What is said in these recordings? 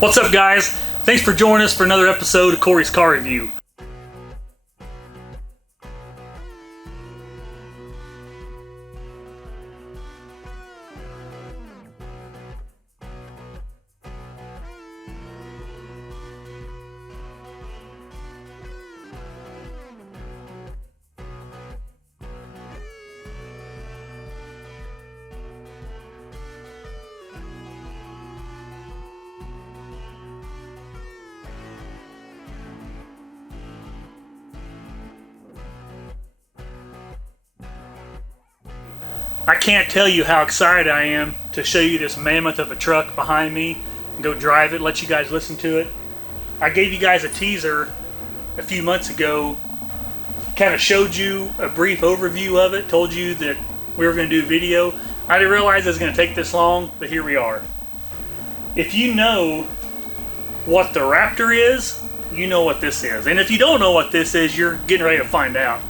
What's up, guys? Thanks for joining us for another episode of Cory's Car Review. I can't tell you how excited I am to show you this mammoth of a truck behind me and go drive it, let you guys listen to it. I gave you guys a teaser a few months ago, kind of showed you a brief overview of it, told you that we were going to do video. I didn't realize it was going to take this long, but here we are. If you know what the Raptor is, you know what this is. And if you don't know what this is, you're getting ready to find out.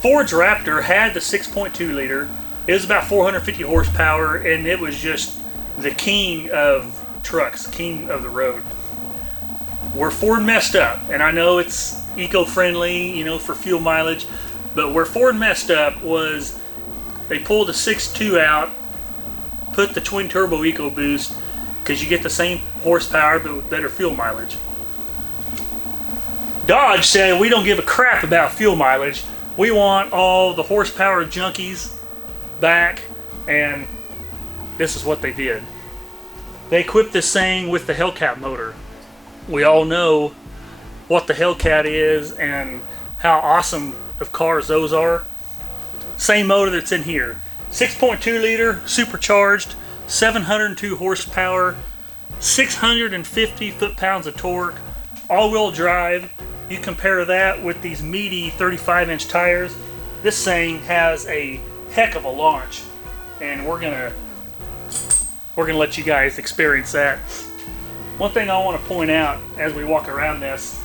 Ford's Raptor had the 6.2 liter. It was about 450 horsepower, and it was just the king of trucks, king of the road. Where Ford messed up, and I know it's eco-friendly, you know, for fuel mileage, but where Ford messed up was they pulled the 6.2 out, put the twin turbo EcoBoost, because you get the same horsepower but with better fuel mileage. Dodge said, we don't give a crap about fuel mileage. We want all the horsepower junkies back, and this is what they did. They equipped this thing with the Hellcat motor. We all know what the Hellcat is and how awesome of cars those are. Same motor that's in here. 6.2 liter, supercharged, 702 horsepower, 650 foot-pounds of torque, all-wheel drive. You compare that with these meaty 35-inch tires. This thing has a heck of a launch, and we're gonna let you guys experience that. One thing I want to point out as we walk around this,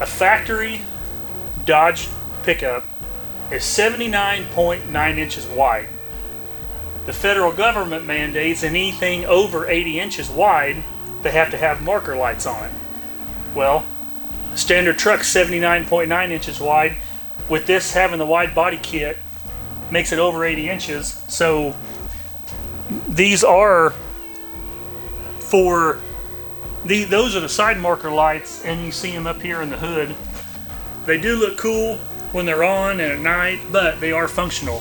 a factory Dodge pickup is 79.9 inches wide. The federal government mandates anything over 80 inches wide, they have to have marker lights on it. Well, standard truck's 79.9 inches wide. With this having the wide body kit, makes it over 80 inches. So these are for those are the side marker lights, and you see them up here in the hood. They do look cool when they're on and at night, but they are functional.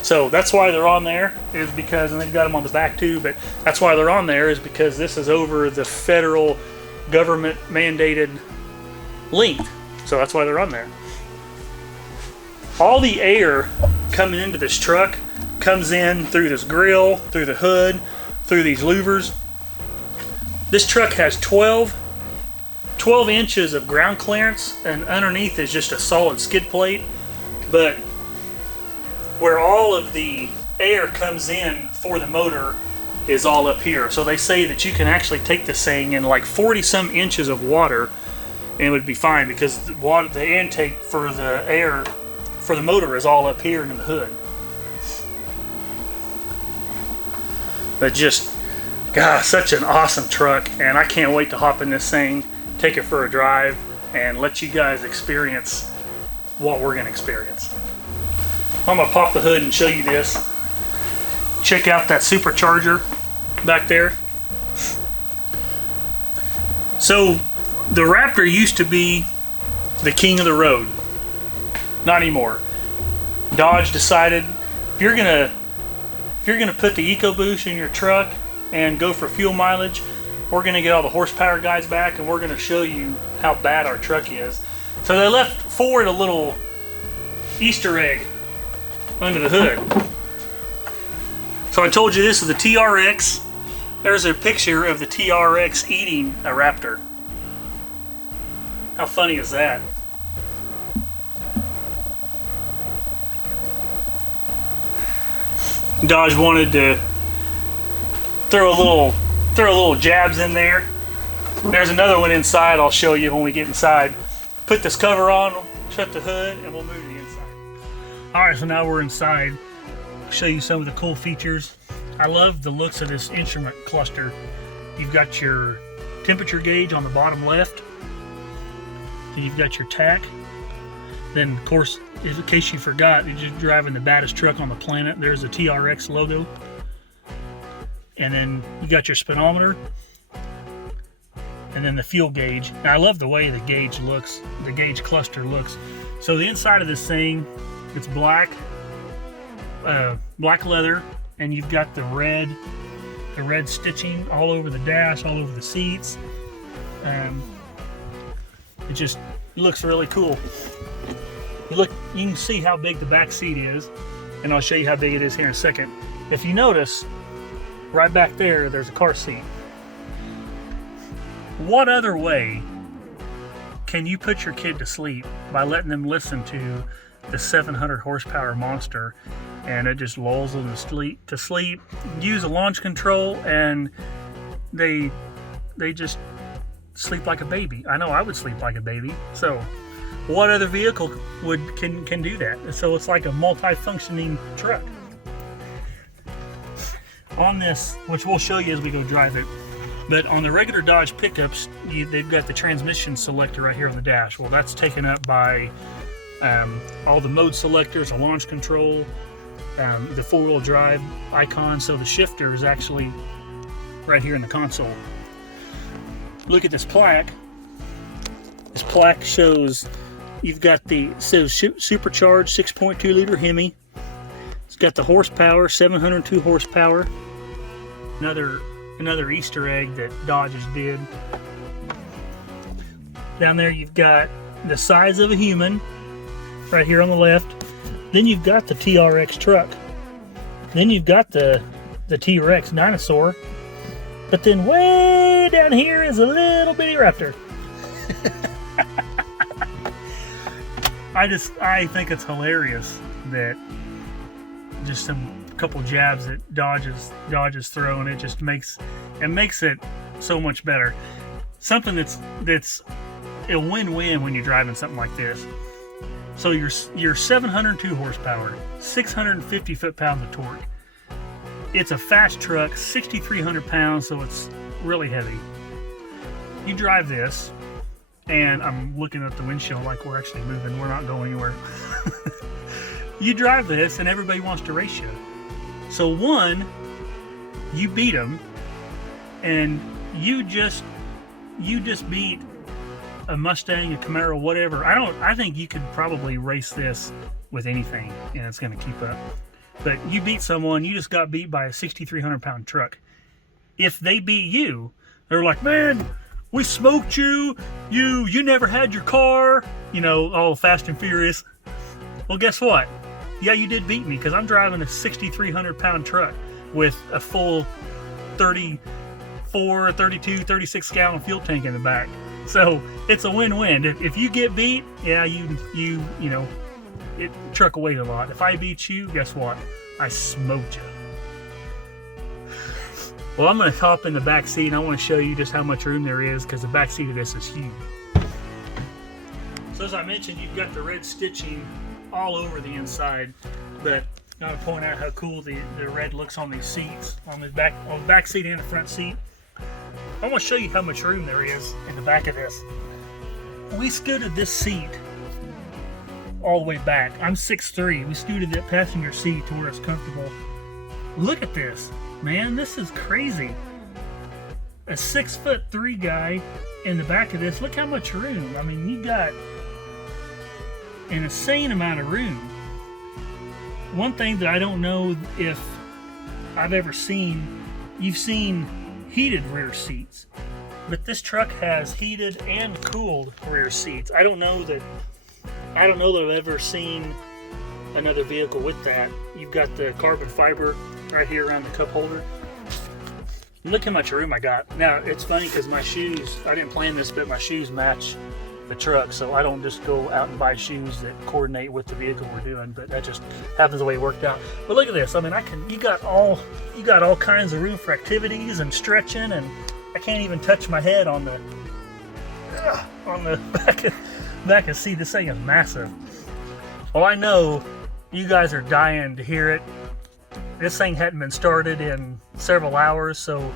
So that's why they're on there, is because, and they've got them on the back too, but that's why they're on there, is because this is over the federal government mandated length. So that's why they're on there. All the air coming into this truck comes in through this grill, through the hood, through these louvers. This truck has 12 inches of ground clearance, and underneath is just a solid skid plate. But where all of the air comes in for the motor is all up here. So they say that you can actually take this thing in like 40 some inches of water and it would be fine, because the intake for the air for the motor is all up here in the hood. But just, God, such an awesome truck, and I can't wait to hop in this thing, take it for a drive, and let you guys experience what we're gonna experience. I'm gonna pop the hood and show you this. Check out that supercharger back there. So the Raptor used to be the king of the road. Not anymore. Dodge decided, if you're gonna put the EcoBoost in your truck and go for fuel mileage, we're gonna get all the horsepower guys back, and we're gonna show you how bad our truck is. So they left Ford a little Easter egg under the hood. So I told you this is the TRX. There's a picture of the TRX eating a Raptor. How funny is that? Dodge wanted to throw a little jabs in there. There's another one inside I'll show you when we get inside. Put this cover on, shut the hood, and we'll move to the inside. Alright, so now we're inside. I'll show you some of the cool features. I love the looks of this instrument cluster. You've got your temperature gauge on the bottom left. Then you've got your tack. Then, of course, in case you forgot, you're just driving the baddest truck on the planet. There's a TRX logo. And then you got your speedometer. And then the fuel gauge. Now, I love the way the gauge looks, the gauge cluster looks. So the inside of this thing, it's black, black leather, and you've got the red stitching all over the dash, all over the seats. It looks really cool. You can see how big the back seat is, and I'll show you how big it is here in a second. If you notice, right back there, there's a car seat. What other way can you put your kid to sleep by letting them listen to the 700 horsepower monster, and it just lulls them to sleep? Use a launch control, and they just sleep like a baby. I know I would sleep like a baby. So what other vehicle can do that? So it's like a multi-functioning truck. On this, which we'll show you as we go drive it, but on the regular Dodge pickups, they've got the transmission selector right here on the dash. Well, that's taken up by all the mode selectors, a launch control, the four-wheel drive icon. So the shifter is actually right here in the console. Look at this plaque. This plaque shows you've got says supercharged 6.2 liter Hemi. It's got the horsepower, 702 horsepower. Another Easter egg that Dodge did. Down there you've got the size of a human right here on the left. Then you've got the TRX truck. Then you've got the T-Rex dinosaur. But then way down here is a little bitty raptor. I think it's hilarious that just a couple jabs that Dodge is throwing, it just makes it so much better. Something that's a win-win when you're driving something like this. So you're 702 horsepower, 650 foot-pounds of torque. It's a fast truck, 6,300 pounds, so it's really heavy. You drive this, and I'm looking at the windshield like we're actually moving. We're not going anywhere. You drive this, and everybody wants to race you. So one, you beat them, and you just beat a Mustang, a Camaro, whatever. I think you could probably race this with anything, and it's going to keep up. But you beat someone, you just got beat by a 6,300 pound truck. If they beat you, they're like, man, we smoked you. You never had your car. You know, all Fast and Furious. Well, guess what? Yeah, you did beat me, because I'm driving a 6,300 pound truck with a full 34, 32, 36 gallon fuel tank in the back. So it's a win-win. If you get beat, yeah, you know, it truck weighed a lot. If I beat you, guess what? I smoked you. Well, I'm going to hop in the back seat, and I want to show you just how much room there is, because the back seat of this is huge. So as I mentioned, you've got the red stitching all over the inside, but I want to point out how cool the red looks on these seats, on the back seat and the front seat. I want to show you how much room there is in the back of this. We scooted this seat all the way back. I'm 6'3". We scooted that passenger seat to where it's comfortable. Look at this, man. This is crazy. A 6'3" guy in the back of this. Look how much room. I mean, you got an insane amount of room. One thing that I don't know if I've ever seen, you've seen heated rear seats, but this truck has heated and cooled rear seats. I don't know that I've ever seen another vehicle with that. You've got the carbon fiber right here around the cup holder. Look how much room I got. Now, it's funny because my shoes, I didn't plan this, but my shoes match the truck, so I don't just go out and buy shoes that coordinate with the vehicle we're doing, but that just happens the way it worked out. But look at this. I mean, you got all kinds of room for activities and stretching, and I can't even touch my head on the back of seat. This thing is massive. Well, I know you guys are dying to hear it. This thing hadn't been started in several hours, so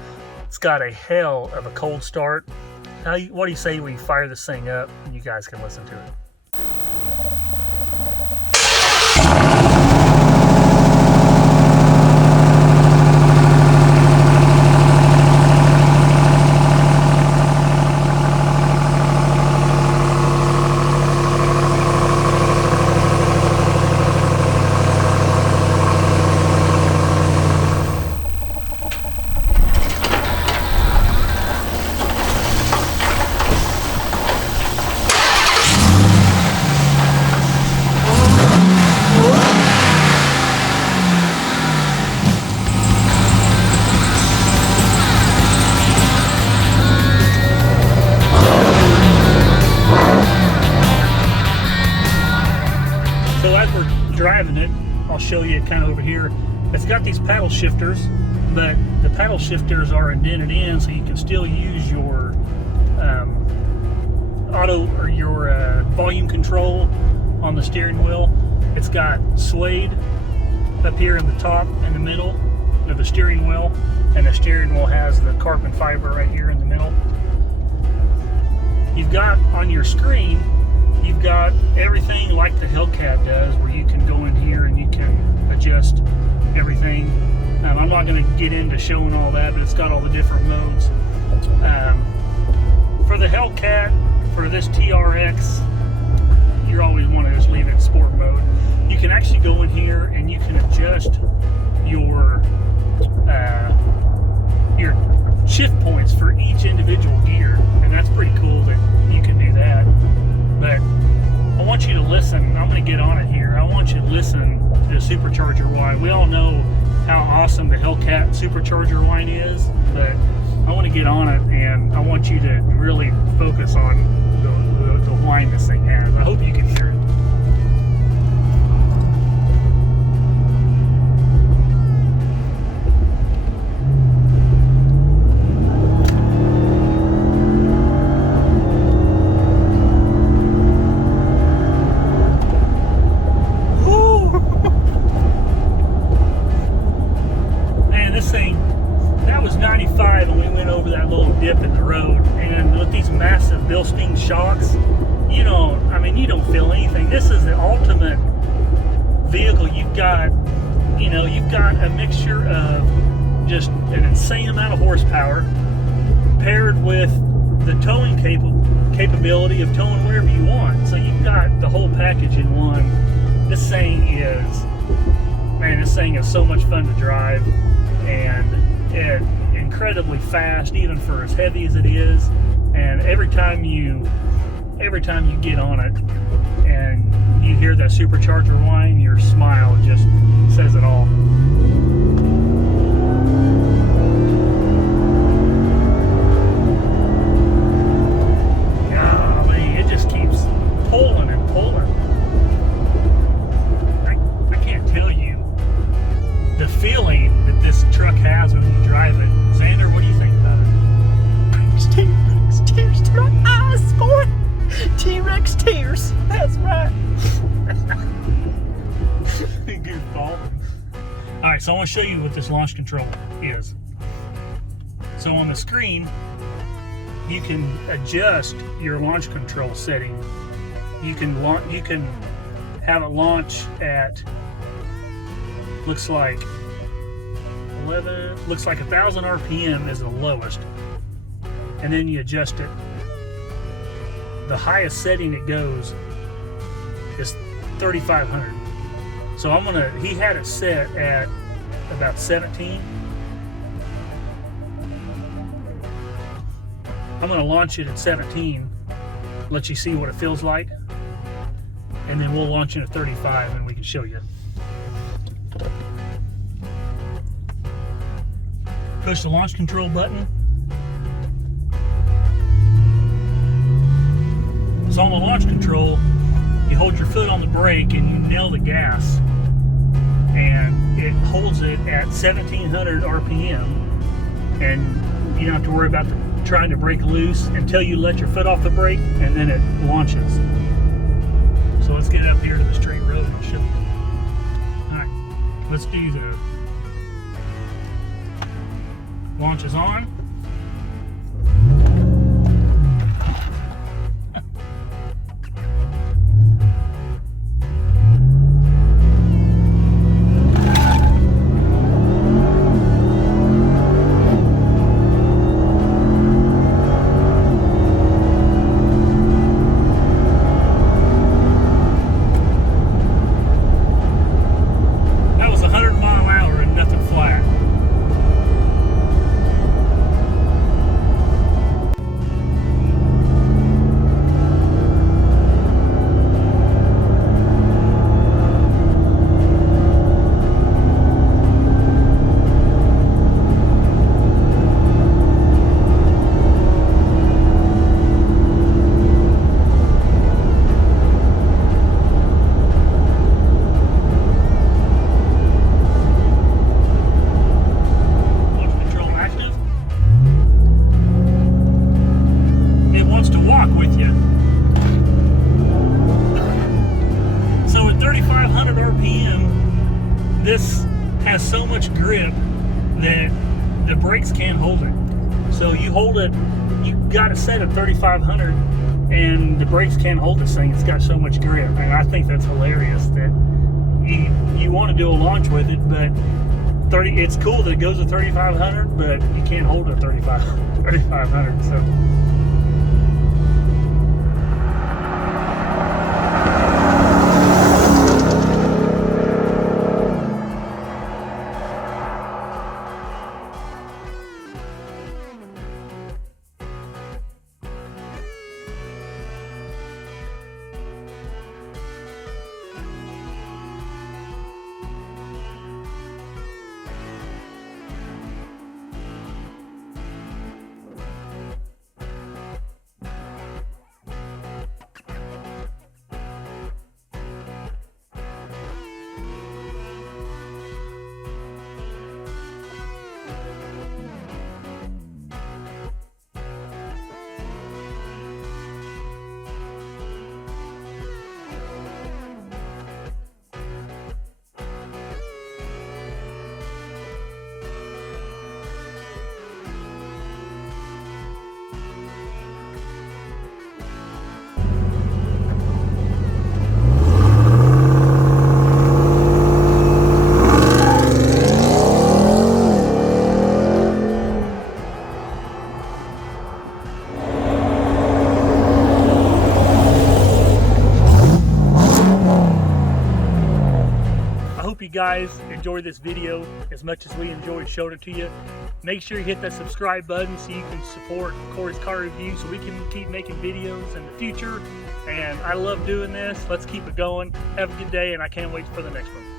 It's got a hell of a cold start. What do you say we fire this thing up and you guys can listen to it? So as we're driving it, I'll show you kind of over here. It's got these paddle shifters, but the paddle shifters are indented in, so you can still use your auto or your volume control on the steering wheel. It's got suede up here in the top and the middle of the steering wheel, and the steering wheel has the carbon fiber right here in the middle. You've got on your screen, you've got everything like the Hellcat does, where you can go in here and you can adjust everything. I'm not going to get into showing all that, but it's got all the different modes. For the Hellcat, for this TRX, you always want to just leave it in sport mode. You can actually go in here and you can adjust your shift points for each individual gear, and that's pretty cool that you can do that. But I want you to listen. I'm going to get on it here. I want you to listen to the supercharger whine. We all know how awesome the Hellcat supercharger whine is, but I want to get on it and I want you to really focus on the whine this thing has. I hope you can hear it. Shocks, you don't feel anything. This is the ultimate vehicle. You've got a mixture of just an insane amount of horsepower paired with the towing capability of towing wherever you want. So you've got the whole package in one. This thing is so much fun to drive, and it's incredibly fast, even for as heavy as it is. And every time you get on it and you hear that supercharger whine, your smile just says it all. Golly, it just keeps pulling and pulling. I can't tell you the feeling that this truck has when you drive it. Xander, what do you think about it? Tears to my eyes, boy. T-Rex tears. That's right. Goofball. Alright, so I want to show you what this launch control is. So on the screen, you can adjust your launch control setting. You can have it launch at looks like 1,000 RPM is the lowest. And then you adjust it. The highest setting it goes is 3,500. So he had it set at about 17. I'm gonna launch it at 17, let you see what it feels like, and then we'll launch it at 35 and we can show you. Push the launch control button. So on the launch control, you hold your foot on the brake and you nail the gas, and it holds it at 1,700 RPM, and you don't have to worry about trying to break loose until you let your foot off the brake, and then it launches. So let's get up here to the straight road and show you. Alright, let's do the launches on. brakes can't hold it. So you hold it, you got it set at 3,500, and the brakes can't hold this thing. It's got so much grip, and I think that's hilarious that you want to do a launch with it, but it's cool that it goes to 3,500, but you can't hold it at 3,500. So. You guys enjoyed this video as much as we enjoyed showing it to you. Make sure you hit that subscribe button so you can support Cory's Car Review so we can keep making videos in the future. And I love doing this. Let's keep it going. Have a good day, and I can't wait for the next one.